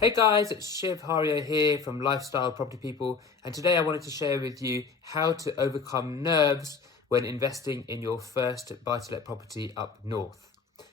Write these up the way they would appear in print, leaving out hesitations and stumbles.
Hey guys, it's Shiv Hario here from Lifestyle Property People, and today I wanted to share with you how to overcome nerves when investing in your first buy-to-let property up north.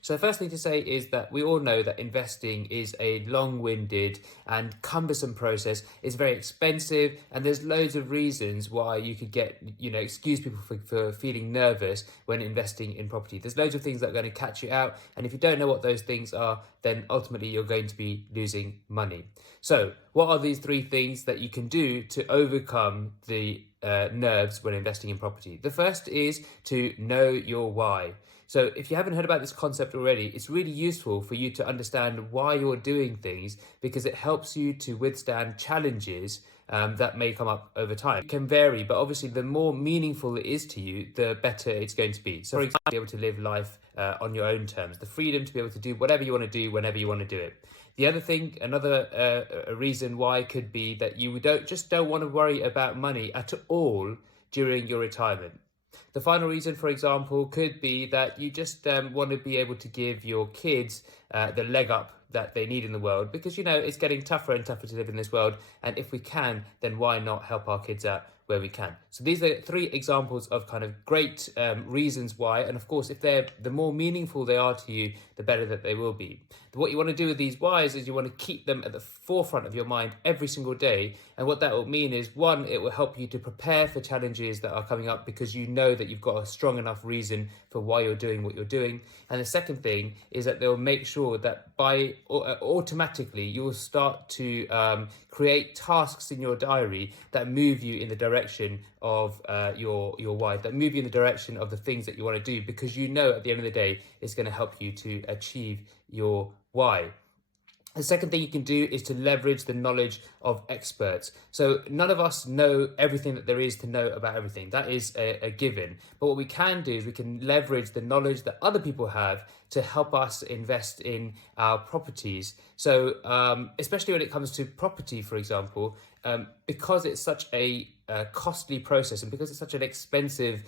So the first thing to say is that we all know that investing is a long-winded and cumbersome process. It's very expensive, and there's loads of reasons why you could excuse people for feeling nervous when investing in property. There's loads of things that are going to catch you out, and if you don't know what those things are, then ultimately you're going to be losing money. So what are these three things that you can do to overcome the nerves when investing in property? The first is to know your why. So if you haven't heard about this concept already, it's really useful for you to understand why you're doing things, because it helps you to withstand challenges that may come up over time. It can vary, but obviously the more meaningful it is to you, the better it's going to be. So for example, be able to live life on your own terms, the freedom to be able to do whatever you want to do whenever you want to do it. The other thing, another reason why could be that you don't want to worry about money at all during your retirement. The final reason, for example, could be that you just want to be able to give your kids the leg up that they need in the world, because it's getting tougher and tougher to live in this world, and if we can, then why not help our kids out where we can? So these are three examples of kind of great reasons why, and of course, if the more meaningful they are to you, the better that they will be. What you want to do with these whys is you want to keep them at the forefront of your mind every single day, and what that will mean is, one, it will help you to prepare for challenges that are coming up because you know that you've got a strong enough reason for why you're doing what you're doing. And the second thing is that they'll make sure that automatically you'll start to create tasks in your diary that move you in the direction of your why, that move you in the direction of the things that you want to do, because you know at the end of the day it's going to help you to achieve your why. The second thing you can do is to leverage the knowledge of experts. So none of us know everything that there is to know about everything. That is a given. But what we can do is we can leverage the knowledge that other people have to help us invest in our properties. So especially when it comes to property, for example, because it's such a costly process, and because it's such an expensive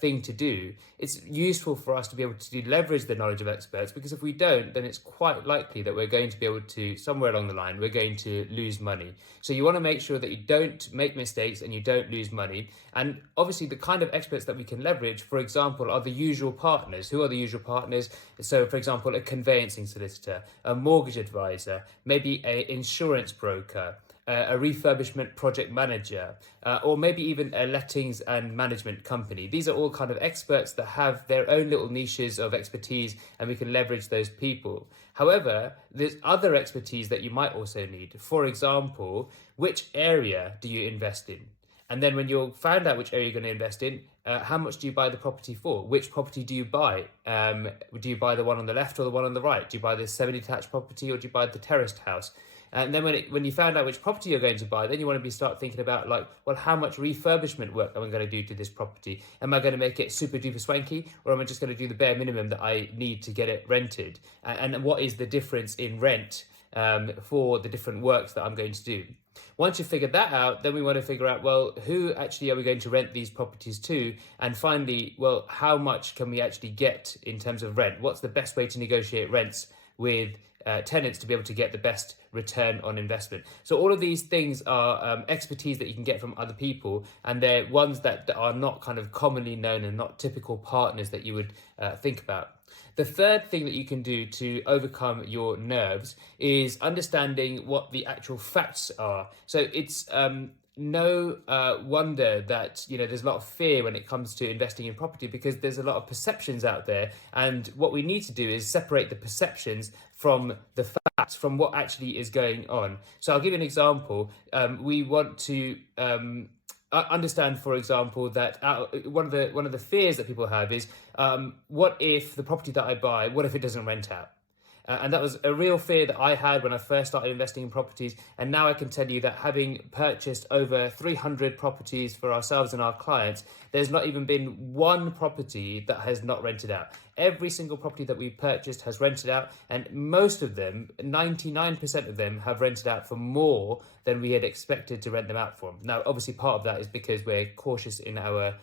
thing to do, it's useful for us to be able to leverage the knowledge of experts, because if we don't, then it's quite likely that we're going to be able to, somewhere along the line, we're going to lose money. So you want to make sure that you don't make mistakes and you don't lose money. And obviously the kind of experts that we can leverage, for example, are the usual partners. Who are the usual partners? So for example, a conveyancing solicitor, a mortgage advisor, maybe an insurance broker, a refurbishment project manager, or maybe even a lettings and management company. These are all kind of experts that have their own little niches of expertise, and we can leverage those people. However, there's other expertise that you might also need. For example, which area do you invest in? And then when you've found out which area you're going to invest in, how much do you buy the property for? Which property do you buy? Do you buy the one on the left or the one on the right? Do you buy the semi-detached property, or do you buy the terraced house? And then when you found out which property you're going to buy, then you want to start thinking about, like, well, how much refurbishment work am I going to do to this property? Am I going to make it super duper swanky, or am I just going to do the bare minimum that I need to get it rented? And what is the difference in rent for the different works that I'm going to do? Once you've figured that out, then we want to figure out, well, who actually are we going to rent these properties to? And finally, well, how much can we actually get in terms of rent? What's the best way to negotiate rents with tenants to be able to get the best return on investment? So all of these things are expertise that you can get from other people, and they're ones that are not kind of commonly known and not typical partners that you would think about. The third thing that you can do to overcome your nerves is understanding what the actual facts are. So it's no wonder that there's a lot of fear when it comes to investing in property, because there's a lot of perceptions out there, and what we need to do is separate the perceptions from the facts, from what actually is going on. So I'll give you an example. We want to understand, for example, that one of the fears that people have is, what if the property that I buy, what if it doesn't rent out? And that was a real fear that I had when I first started investing in properties. And now I can tell you that, having purchased over 300 properties for ourselves and our clients, there's not even been one property that has not rented out. Every single property that we've purchased has rented out, and most of them, 99% of them, have rented out for more than we had expected to rent them out for. Now, obviously, part of that is because we're cautious in our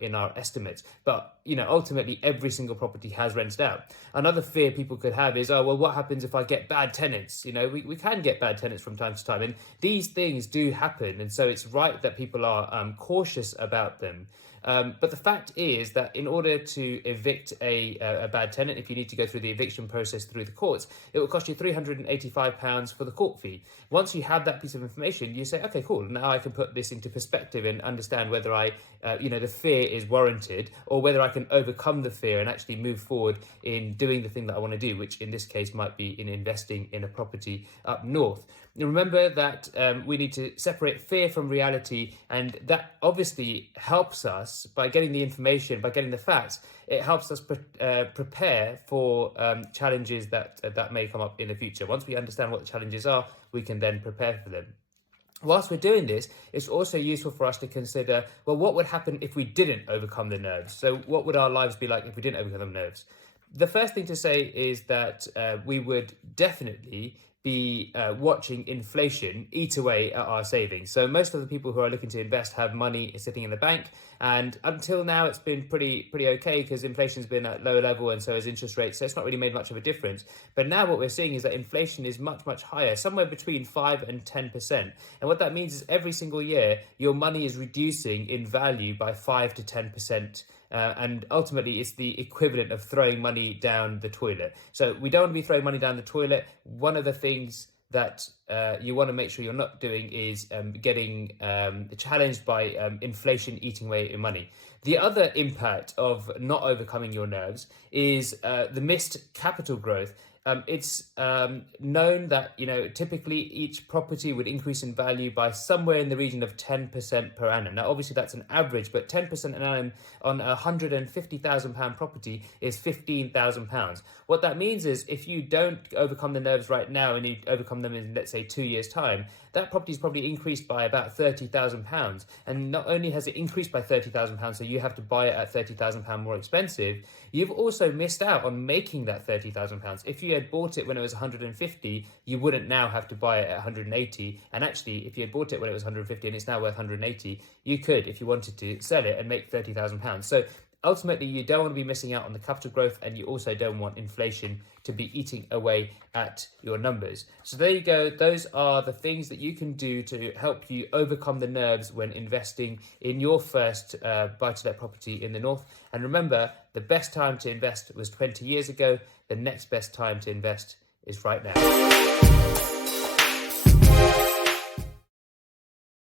in our estimates. But, ultimately every single property has rented out. Another fear people could have is, what happens if I get bad tenants? We can get bad tenants from time to time, and these things do happen. And so it's right that people are cautious about them. But the fact is that in order to evict a bad tenant, if you need to go through the eviction process through the courts, it will cost you £385 for the court fee. Once you have that piece of information, you say, okay, cool, now I can put this into perspective and understand whether the fear is warranted, or whether I can overcome the fear and actually move forward in doing the thing that I want to do, which in this case might be in investing in a property up north. Now, remember that we need to separate fear from reality, and that obviously helps us by getting the information, by getting the facts. It helps us prepare for challenges that may come up in the future. Once we understand what the challenges are, we can then prepare for them. Whilst we're doing this, it's also useful for us to consider, what would happen if we didn't overcome the nerves? So what would our lives be like if we didn't overcome the nerves? The first thing to say is that we would definitely be watching inflation eat away at our savings. So most of the people who are looking to invest have money sitting in the bank, and until now it's been pretty okay because inflation's been at lower level, and so has interest rates, so it's not really made much of a difference. But now what we're seeing is that inflation is much higher, somewhere between 5 and 10%. And what that means is every single year your money is reducing in value by 5 to 10%. And ultimately, it's the equivalent of throwing money down the toilet. So we don't want to be throwing money down the toilet. One of the things that you want to make sure you're not doing is getting challenged by inflation eating away your money. The other impact of not overcoming your nerves is the missed capital growth. It's known that, typically each property would increase in value by somewhere in the region of 10% per annum. Now, obviously that's an average, but 10% an annum on a £150,000 property is £15,000. What that means is if you don't overcome the nerves right now and you overcome them in, let's say, 2 years' time, that property is probably increased by about £30,000. And not only has it increased by £30,000, so you have to buy it at £30,000 more expensive, you've also missed out on making that £30,000. If you had bought it when it was 150, you wouldn't now have to buy it at 180. And actually, if you had bought it when it was 150 and it's now worth 180, you could, if you wanted to, sell it and make £30,000. So ultimately, you don't want to be missing out on the capital growth, and you also don't want inflation to be eating away at your numbers. So there you go. Those are the things that you can do to help you overcome the nerves when investing in your first buy-to-let property in the north. And remember, the best time to invest was 20 years ago. The next best time to invest is right now.